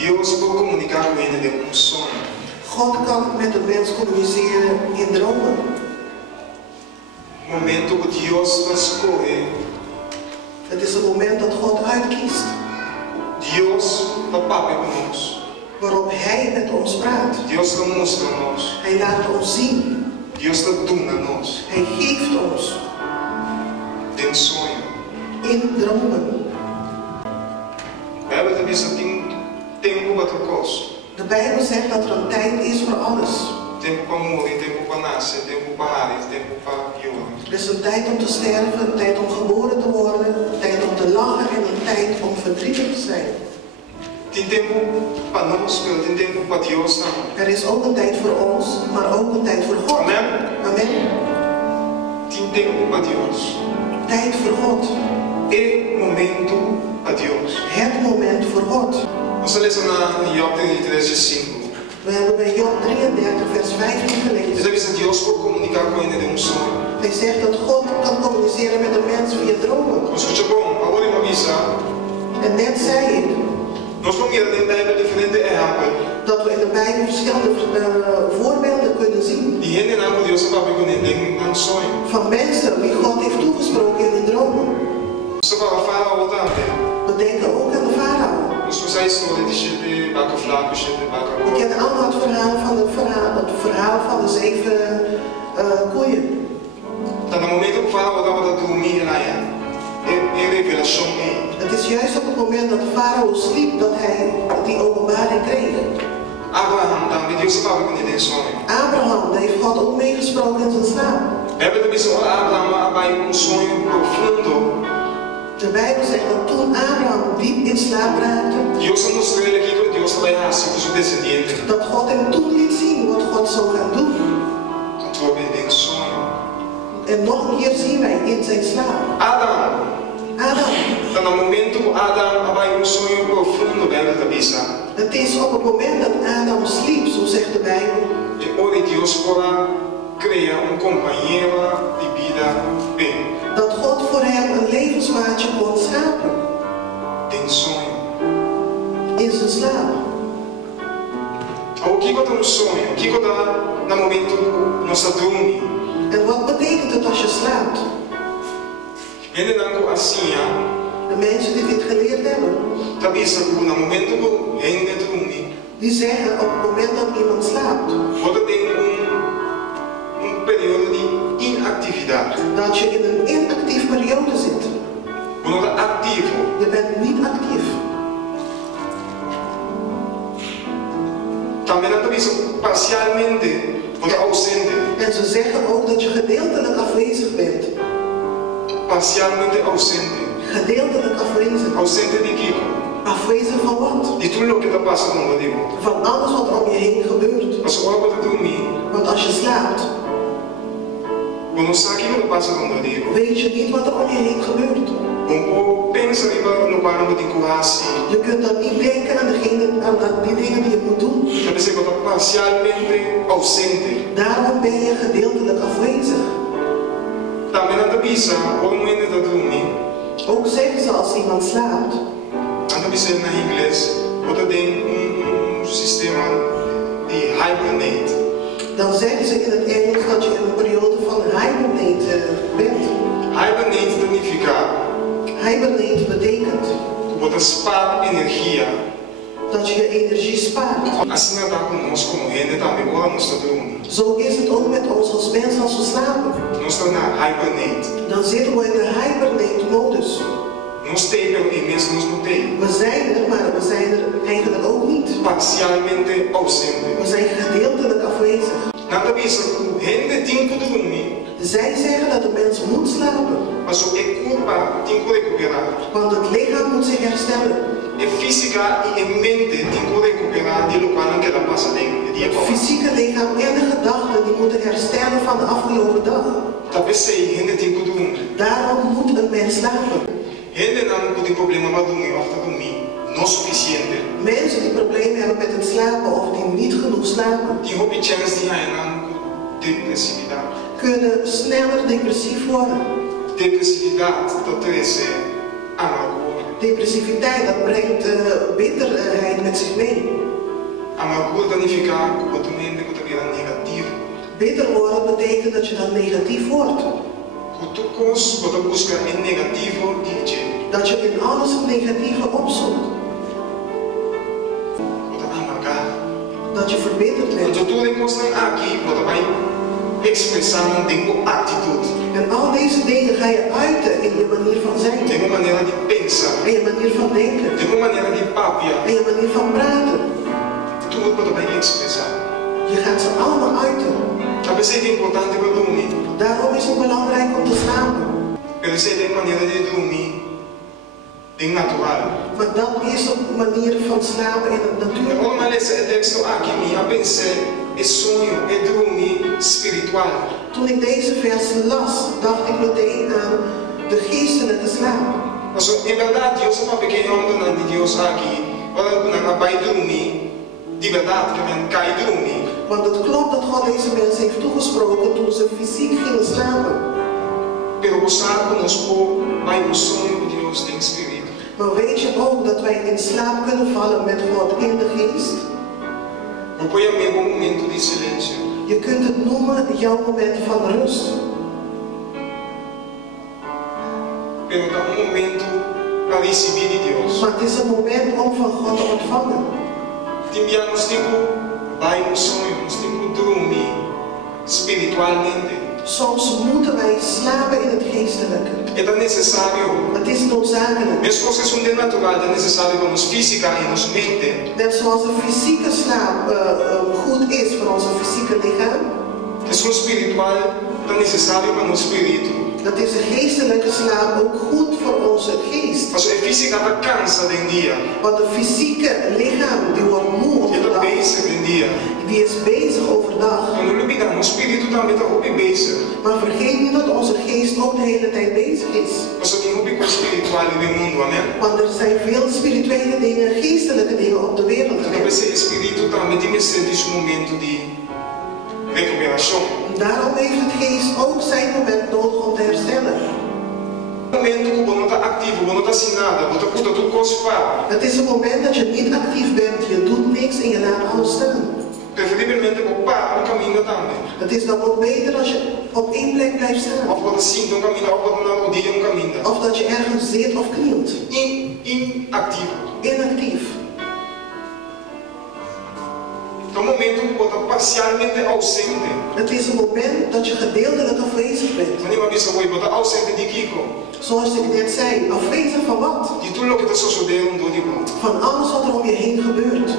Dios puede comunicar con él de un sueño. God kan met de mens communiceren in dromen. Momento que Dios escoge. Het is een moment dat God uitkiest. Dios papá con ons. Waarop Hij met ons praat. Dios lo muestra a nos. Hij laat ons zien. Dios lo tuna a nos. Hij geeft ons. De un sueño. In dromen. We hebben het dus een tempo para todos. De Bijbel zegt dat er een tijd is voor alles. Tempo para morir, tempo para nacer, tempo para rir, tempo para llorar. Er is een tijd om te sterven, een tijd om geboren te worden, een tijd om te lachen en een tijd om verdrietig te zijn. Tem tempo para nós, pero tem tempo para Dios também. Er is ook een tijd voor ons, maar ook een tijd voor God. Amen. Amen. Tem tempo para Dios. Tijd voor God. El momento para Dios. Het moment voor God. Vamos a leer na Job 33, 5. We hebben bij Job 33 vers 15 Diz gelezen. a vez Dios por comunicar com ele de um sonho. Hij zegt dat God kan communiceren met de mens via dromen. Escucha bom, agora ele avisa. En net zei ik Nós vamos ver na Bíblia diferente exemplos. dat we in de Bijbel verschillende voorbeelden kunnen zien. E ele não pode Deus para com ele em um sonho. Van mensen die God heeft toegesproken in dromen. Você vai falar outra vez. We denken ook aan de farao. Nós vamos a história de Chile, vaca flaco, Chile, vaca We kennen allemaal het verhaal van de 7 koeien. Tá no momento que fala outra para dormir lá é revelação é. Het is juist op het moment dat de farao sliep dat hij die openbaring kreeg. Abraham também Deus para com ele em sonho. Abraham, daar heeft God ook meegesproken in zijn slaap. A Bíblia diz que Abraham vai um sonho profundo. De Bijbel zegt dat toen Abraham diep in slaap raakte, Deus mostrou ele aqui que Deus vai nascer com seu descendente. dat God hem toen liet zien wat God zou gaan doen. Através de sonho. En nog een keer zien wij in zijn slaap. Adam. Adam. Está no momento que Adam vai um sonho profundo, Bíblia avisa. Het is op het moment dat Adam sliep, zo zegt de Bijbel, E ora Deus para criar companheiro de vida bem. dat God voor hem een levensmaatje kon schapen. Tem sonho. In zijn slaap. O que é um sonho? O que é no momento que nós dormimos? En wat betekent het als je slaapt? Ele não assim, De mensen die dit geleerd hebben, talvez no momento que ele dorme, die zeggen op het moment dat iemand slaapt, pode ter período de inatividade. dat je in een inactief periode zit. Quando está ativo, Je bent niet actief. também talvez parcialmente pode ausente. En ze zeggen ook dat je gedeeltelijk afwezig bent. Parcialmente ausente. Gedeeltelijk afwezig. Ausente de quê? Afwezig van wat? De tudo o que está passando no mundo. Van alles wat om je heen gebeurt. Mas agora pode dormir. Want als je slaapt, Quando sabe o que passa no mundo. weet je niet wat er om je heen gebeurt. Quando pensa no quadro de curasi, Je kunt dan niet denken aan die dingen die je moet doen. talvez você está parcialmente ausente. Daarom ben je gedeeltelijk afwezig. Também na visa, o momento de dormir. Ook zeggen ze als iemand slaapt, Na visa na inglês, pode ter sistema de hibernate. dan zeggen ze in het Engels dat je in een periode van hibernate bent. Hibernate significa Hibernate betekent que você spara energia. dat je je energie spaart. Assim não está conosco como gente também, agora nós estamos dormindo. Zo is het ook met ons als mensen als we slapen. Nós estamos na hibernate. Dan zitten we in de hibernate modus. Nós temos imenso, nós não temos. We zijn er, maar we zijn er eigenlijk ook niet. Parcialmente ausente. We zijn gedeeltelijk afwezig. Na visa, gente tem que dormir. Zij zeggen dat de mens moet slapen, Mas o corpo tem que recuperar. want het lichaam moet zich herstellen. E física e mente tem que recuperar de local que ela passa dentro. Het fysieke lichaam en de gedachten die moeten herstellen van de afgelopen dag. Talvez se gente tem que dormir. Daarom moet een mens slapen. Gente não tem problema para dormir, of dormir. Não suficiente. Mensen die problemen hebben met het slapen of die niet genoeg slapen, Tem hobby chance de ganhar depressividade. kunnen sneller depressief worden. Depressividade, dat is amargura. Depressiviteit, dat brengt bitterheid met zich mee. Amargura danificar o domingo que vira negativo. Bitter worden betekent dat je dan negatief wordt. Kutukos wat busca in negativo DJ. Dat je in alles het negatieve opzoekt. Wat amargar. Dat je verbitterd bent. Want tudo que nós aqui wat vai expressar um tempo atitude. En al deze dingen ga je uiten in je manier van zijn. De uma maneira de pensar. In je manier van denken. De uma maneira de papia. In je manier van praten. Tudo wat vai expressar. Je gaat ze allemaal uiten. Talvez seja importante para dormir. Daarom is het belangrijk om te slapen. Pero essa é a maneira de dormir. É natural. Maar dat is op de manier van slapen in het natuur. Olha esse texto aqui, eu pensei, é sonho, é dormir espiritual. Toen ik deze versen las, dacht ik meteen aan de geestelijke slaap. Mas, em verdade, Deus é uma pequena onda de Deus aqui. Olha, vai dormir, de verdade, que vem cair dormir. Want het klopt dat God deze mensen heeft toegesproken toen ze fysiek gingen slapen. Pero você conosco vai no sonho de Deus tem espírito. Maar weet je ook dat wij in slaap kunnen vallen met God in de geest? Foi o meu momento de silêncio. Je kunt het noemen jouw moment van rust. Pero é um momento para receber de Deus. Maar het is een moment om van God te ontvangen. Tinha nos tempo vai no sonho, nos tempo dormir espiritualmente. Soms moeten wij slapen in het geestelijke. É necessário. Het is noodzakelijk. As coisas são de natural, é necessário para nos física e nos mente. Net zoals een fysieke slaap goed is voor onze fysieke lichaam. É um espiritual, é necessário para nos espírito. Dat is de geestelijke slaap ook goed voor onze geest. Mas a física está cansa de dia. Want de fysieke lichaam die wordt moe op de Está dag. bezig de dia. Die is bezig overdag. Quando ele pega, o espírito também está ook bezig. Maar vergeet niet dat onze geest ook de hele tijd bezig is. Mas tem um espiritual no mundo, amém? Want er zijn veel spirituele dingen, geestelijke dingen op de wereld. Então esse espírito também tem esse momento de recuperação. Daarom heeft het geest ook zijn moment nodig om te herstellen. Momento que você não está ativo, você não está sem nada, você está tudo conspirado. Het is een moment dat je niet actief bent, je doet niks en je laat alles staan. Preferivelmente você para um caminho também. Het is dan ook beter als je op één plek blijft staan. Of você sinta um caminho, of você não odeia um caminho. Of dat je ergens zit of knielt. Inativo. Inactief. É um momento que você está parcialmente ausente. Het is een moment dat je gedeeltelijk afwezig bent. Wanneer we zeggen, você está ausente de Kiko. Zoals ik net zei, afwezig van wat? De tudo que está sucedendo do de bom. Van alles wat er om je heen gebeurt.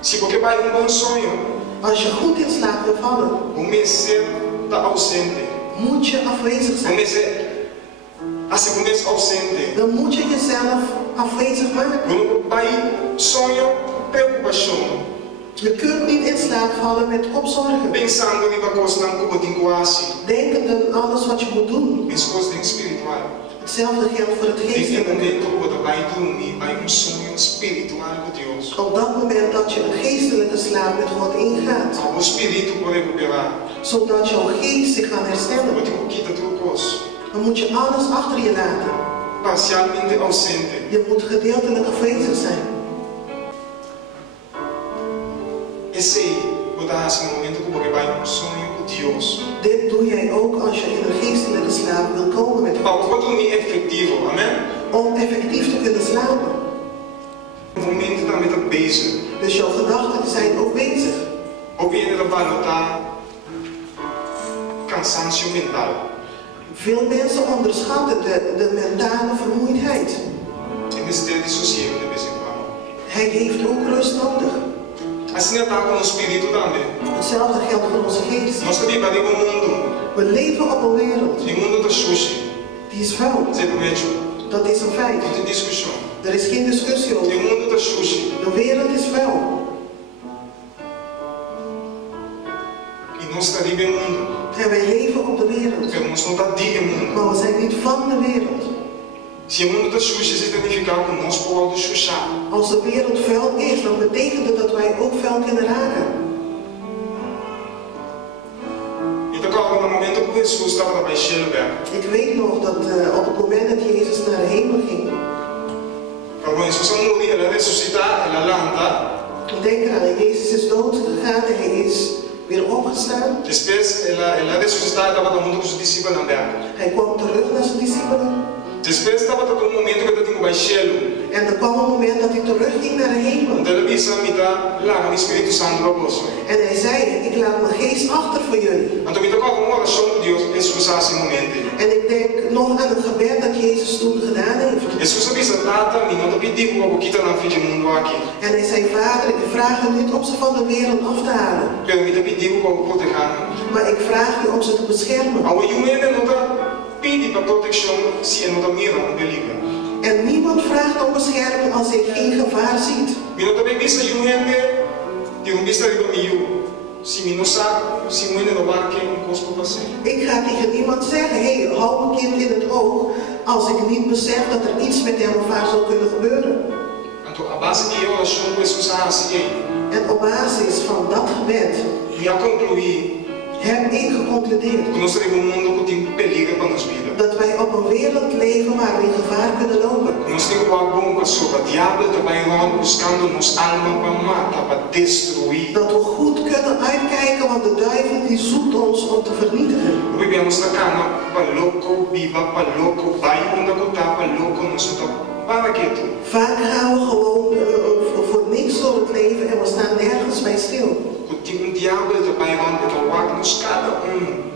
Se você vai bom sonho, Als je goed in slaap wil vallen, você está ausente. moet je afwezig zijn. Você começa ausente. Dan moet je jezelf afwezig maken. Quando vai sonho, preocupação. Je kunt niet in slaap vallen met opzorgen. Pensando em uma coisa não como tem quase. Denkend aan alles wat je moet doen. As coisas espiritual. Hetzelfde geldt voor het Nesse geestelijke. momento você vai dormir, vai sonho espiritual com Deus. Op dat moment dat je een geestelijke slaap met God ingaat. O espírito pode recuperar. Zodat jouw geest zich gaat herstellen. Você quita tudo coisa. Dan moet je alles achter je laten. Parcialmente ausente. Je moet gedeeltelijk afwezig zijn. Esse você acha no momento que você vai sonho com Deus. Dit doe jij ook als je in een geestelijke slaap wil komen met Para God. você dormir efetivo, amém? Om effectief te kunnen slapen. O momento também está bezig. Dus jouw gedachten zijn ook bezig. Ou bem ele vai notar cansaço mental. Veel mensen onderschatten de mentale vermoeidheid. E necessita de sossego de vez em quando. Hij heeft ook rust nodig. Assim está com o espírito também. Hetzelfde geldt voor onze geest. Nós também vivemos um mundo. We leven op een wereld O mundo está sujo. die is vuil. Você vejo. Dat is een feit. Não tem discussão. Er is geen discussie O over. mundo está sujo. De wereld is vuil. E nós estamos vivendo o mundo. En wij leven op de wereld. Porque nós não estamos dentro do mundo. Maar we zijn niet van de wereld. Se o mundo está sujo, significa que nós podemos sujar. Als de wereld vuil is, dan betekent het dat wij ook vuil kunnen raken. Então, no momento que Jesus estava baixando o berg, Ik weet nog dat op het moment dat Jezus naar de hemel ging, ressuscitar en la lanta. Denk eraan, Jezus is dood gegaan en hij is weer opgestaan. Después, ela ressuscitar, estava todo mundo com os discípulos na berga. Hij kwam terug naar zijn discipelen. Después, estava todo um momento que ele tinha um cielo. En er kwam een moment dat hij terugging naar de hemel. Então ele disse, me dá lá, o Espírito Santo para você. En hij zei, ik laat mijn geest achter voor jullie. Então me tocou alguma oração que Deus usou nesse momento. En ik denk nog aan het gebed dat Jezus toen gedaan heeft. Jesus disse, tata, me não pediu para que está na fim do mundo aqui. En hij zei, Vader, ik vraag u niet om ze van de wereld af te halen. Pero me pediu para proteger. Maar ik vraag u om ze te beschermen. Ao humano não está pedindo para proteção se não está mira um perigo. En niemand vraagt om bescherming als hij geen gevaar ziet. Me não também vista humano de vista de mim. Se me não sabe, se me não vai que um cospo passei. Ik ga tegen niemand zeggen, hey, hou een kind in het oog als ik niet besef dat er iets met hem of haar zou kunnen gebeuren. Então a base de oração com Jesus assim. En op basis van dat gebed Me concluir heb ik geconcludeerd que nós temos mundo que tem perigo para nos vidas. dat wij op een wereld leven waar we in gevaar kunnen lopen. Nós temos algo bom para sobre. O diabo também vai buscando nos alma para matar, para destruir. Dat we goed kunnen uitkijken, want de duivel die zoekt ons om te vernietigen. Vivemos na cama, para louco, viva, para louco, vai onde está, para louco, nós estamos para quieto. Vaak gaan we gewoon voor niks door het leven en we staan nergens bij stil. O diabo também vai nos cada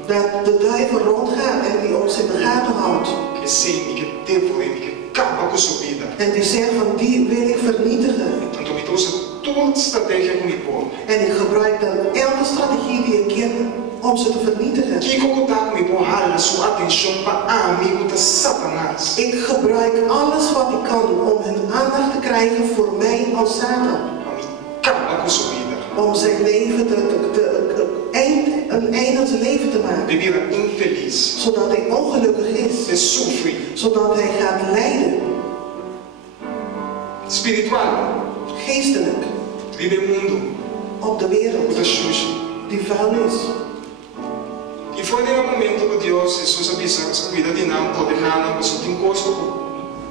Dat de duivel rondgaat en die ons in de gaten houdt. que sei, que devo, que acaba com sua vida. En die zegt van die wil ik vernietigen. Então me trouxe toda estratégia comigo. En ik gebruik dan elke strategie die ik ken om ze te vernietigen. Que está comigo, hala sua atenção para amigo de Satanás. Ik gebruik alles wat ik kan om hun aandacht te krijgen voor mij als Satan. Acaba com sua vida. Om zijn leven een einde aan zijn leven te maken. Vivir infeliz. Zodat hij ongelukkig is. De sofrer. Zodat hij gaat lijden. Espiritual. Geestelijk. Vive mundo. Op de wereld. Die vuil is. E foi no momento que Deus, Jesus avisa, cuida de nós, proteger nós, pessoas tem custo,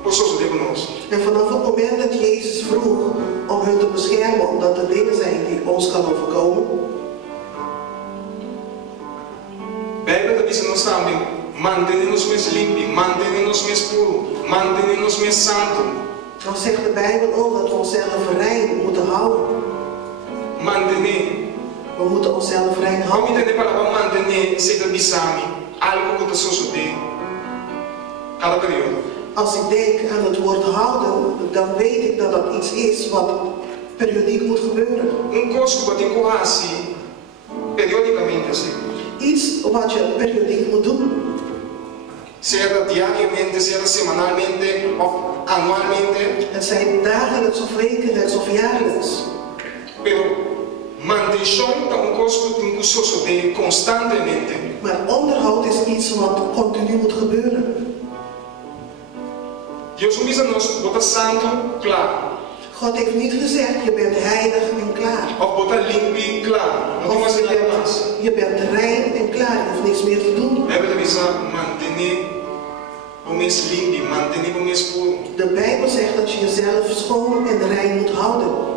pessoas de nós. En vanaf het moment dat Jezus vroeg om hun te beschermen, omdat er dingen zijn die ons kan overkomen. Bijbel avisa nós também, mantenemos mais limpo, mantenemos mais puro, mantenemos mais santo. Dan zegt de Bijbel ook dat we onszelf rein moeten houden. Mantener. We moeten onszelf rein houden. Vamos entender para mantener, se bisami, algo que está sucedendo cada período. Als ik denk aan het woord houden, dan weet ik dat dat iets is wat periodiek moet gebeuren. Coisa que tem que assim, periodicamente assim. Iets wat je periodiek moet doen. Seja diariamente, seja semanalmente of anualmente. Het zijn dagelijks of wekelijks of jaarlijks. Pero manutenção é coisa que tem que suceder constantemente. Maar onderhoud is iets wat continu moet gebeuren. Deus não diz a nós, bota santo, claro. God heeft niet gezegd, je bent heilig en klaar. Of bota limpo, claro. Of je bent rein en klaar, je hoeft niks meer te doen. A Bíblia diz, mantenir o mês limpo, mantenir o mês puro. De Bijbel zegt dat je jezelf schoon en rein moet houden.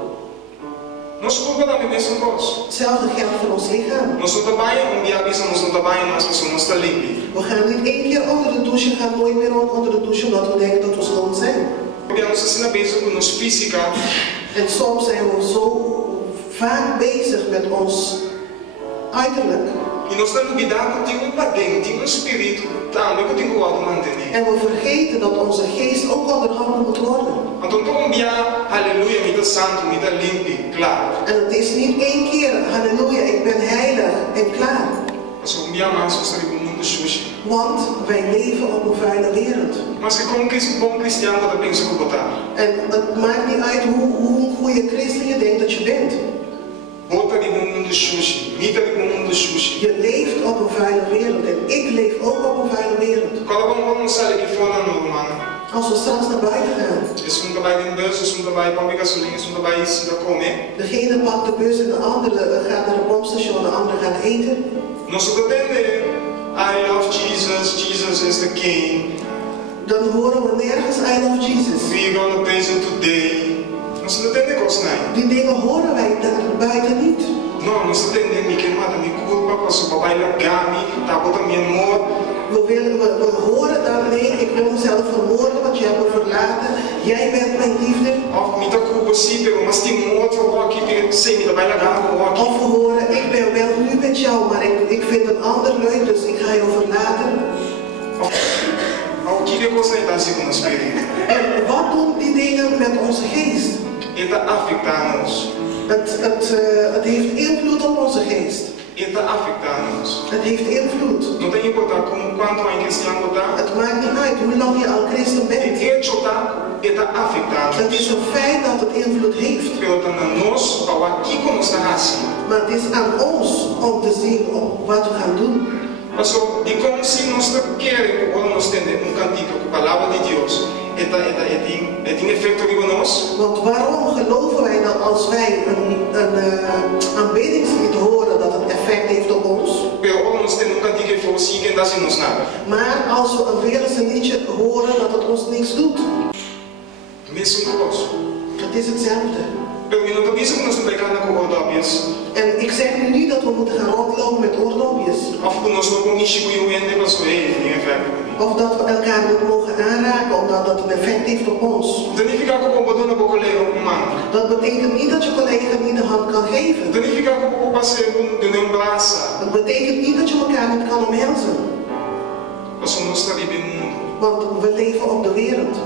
Nós procuramos a mesma coisa. Hetzelfde geldt voor ons lichaam. Nós não trabalhamos, dia avisa, nós não trabalhamos, as pessoas não estão limpas. We gaan niet één keer onder de douche, gaan nooit meer onder de douche omdat we denken dat we schoon zijn. Nós assim bezig com nos física. En soms zijn we zo vaak bezig met ons uiterlijk. E nós estamos lidando com para dentro, com o espírito, também que tem que manter. En we vergeten dat onze geest ook onderhouden moet worden. Então todo dia, aleluia, me dá santo, me dá limpo, claro. En het is niet één keer, halleluja, ik ben heilig en klaar. Mas um dia mais nós estamos no mundo sujo. Want wij leven op een vuile wereld. Mas como bom cristiano dat pensa que botar. En het maakt niet uit hoe een goede christen je denkt dat je bent. Bota die mundo sujo, mita die mundo sujo. Je leeft op een vuile wereld en ik leef ook op een vuile wereld. Quando vamos sair aqui fora no romano. Als we straks naar buiten gaan. Is um trabalho em bus, is um trabalho para gasolina, is um trabalho para comer. Degene pakt de bus en de andere gaat naar de pompstation, de andere gaat eten. Nós entendemos, I love Jesus, Jesus is the King. Dan horen we nergens I love Jesus. We're gonna praise Him today. Nós Die dingen horen wij daar buiten niet. No, nós entendemos que não é culpa, porque o papai lá gami, tá botando minha amor. We horen dan, nee, ik wil mezelf vermoorden, want je hebt me verlaten. Jij bent mijn liefde. Of me tá culpa sim, mas tem outro aqui que sei me vai lá gami aqui. Of we horen, ik ben wel nu met jou, maar ik vind een ander leuk, dus ik ga jou verlaten. O que coisa está assim com o espírito? En wat doen die dingen met onze geest? Está afetando-nos. Het heeft invloed op onze geest. Está afetando-nos. Het heeft invloed. Não tem importância como quanto é cristiano está. Het maakt niet uit hoe lang je al christen bent. Het hecho está afetando. Het is een feit dat het invloed heeft. Pero também nós, para aqui como está assim. Maar het is aan ons om te zien wat we gaan doen. Pastor, e como se nós queremos ou nós temos cantigo com a palavra de Deus, tem efeito sobre nós? Want waarom geloven wij dat als wij een aanbiddingslied horen dat het effect heeft op ons? Pero ou nós temos cantigo que for assim que não nos nada. Maar als we een wereldse liedje horen dat het ons niks doet. Mesmo conosco. Het is hetzelfde. Pero eu não estou dizendo que nós não pecamos com oordopjes. En ik zeg nu niet dat we moeten gaan rondlopen met oordopjes. Of que nós não vamos encher o ende para sua ninguém efeito. Of dat we elkaar niet mogen aanraken omdat dat een effect heeft op ons. Significa que o bobo não collega com mano. Dat betekent niet dat je collega niet de hand kan geven. Significa que o bobo passa de um braço. Dat betekent niet dat je elkaar niet kan omhelzen. Pastor, nós está vivendo mundo. Want we leven op de wereld.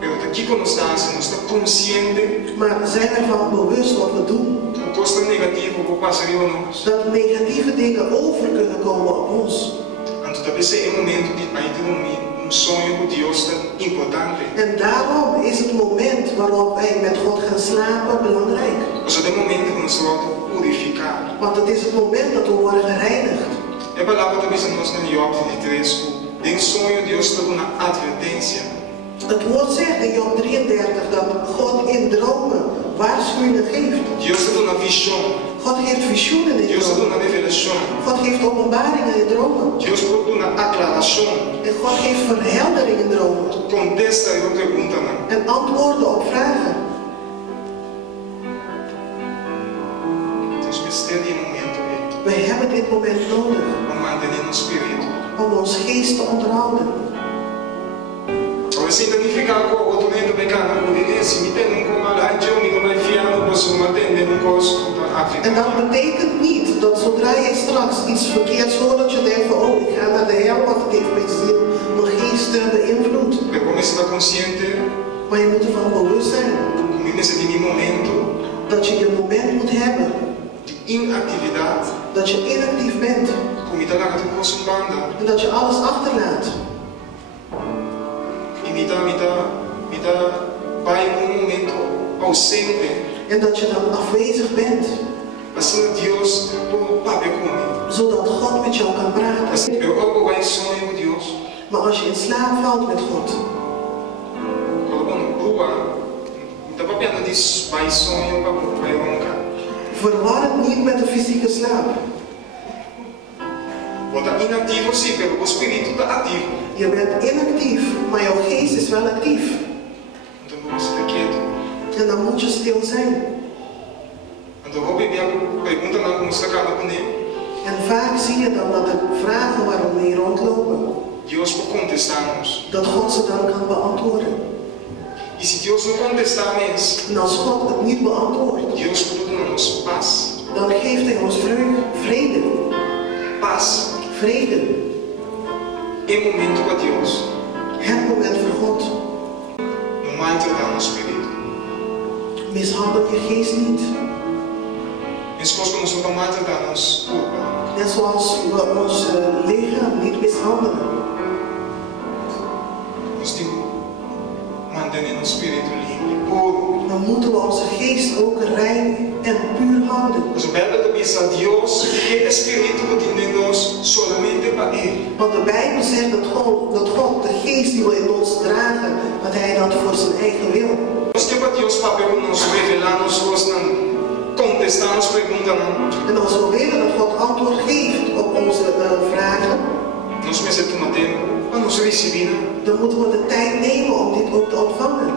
Pero aqui quando nós está consciente. Maar zijn we ervan bewust wat we doen? O costo negativo que passa em nós. Dat negatieve dingen over kunnen komen op ons. Então talvez é um momento de aí ter sonho com Deus importante. En daarom is het moment waarop wij met God gaan slapen belangrijk. Mas é o momento que nós vamos purificar. Want het is het moment dat we worden gereinigd. É a palavra talvez nós no Job 33, tem sonho Deus dá uma advertência. Het woord zegt in Job 33 dat God in dromen waarschuwingen geeft. Deus dá uma visão. God geeft visioenen in Deus dá dromen. uma revelação. God geeft openbaringen in dromen. Deus dá uma aclaração. En God geeft verheldering in dromen. Contesta e pergunta não. En antwoorden op vragen. Nós precisamos de momento aí. We hebben dit moment nodig. Om manter o espírito. Om ons geest te onderhouden. Ora, se identificar com o outro dentro do pecado, se me tem como a Johnny, como a Fiana, não posso atender um curso da África. En dat betekent niet dat zodra je straks iets verkeerds hoort, dat je denkt van, oh, ik ga naar de hel, want het heeft mijn ziel, mijn geest beïnvloed. Pero como está consciente, maar je moet ervan bewust zijn. Como nesse momento, dat je je moment moet hebben. De inactividade. Dat je inactief bent. Como está lá com banda. En dat je alles achterlaat. Me dá vai momento ausente. En dat je dan afwezig bent. Assim Deus pape comigo. Zodat God met jou kan praten. Eu algo vai sonho com Deus. Maar als je in slaap valt met God. Verwar het niet met de fysieke slaap. Inactivo sim, pero o espírito está ativo. Je bent inactief, maar jouw geest is wel actief. En dan moet je stil zijn. En vaak zie je dan dat de vragen waarom we hier rondlopen, dat God ze dan kan beantwoorden. En als God het niet beantwoordt, dan geeft Hij ons vrede. Vrede. Het moment voor God. Mishandel je geest niet. Net zoals we ons lichaam niet mishandelen. Dan moeten we onze geest ook rein en puur houden. Want de Bijbel zegt dat God de geest die we in ons dragen, dat Hij dat voor zijn eigen wil. En als we willen dat God antwoord geeft op onze vragen, dan moeten we de tijd nemen om dit ook te ontvangen.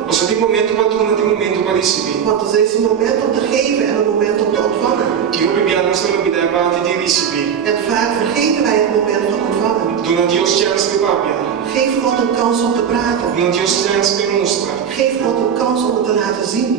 receber. Want er is een moment om te geven en een moment om te ontvangen. Que eu bebi a nossa vida é parte de receber. En vaak vergeten wij het moment van ontvangen. Dona Deus chance de papia. Geef God een kans om te praten. Dona Deus chance de mostrar. Geef God een kans om het te laten zien.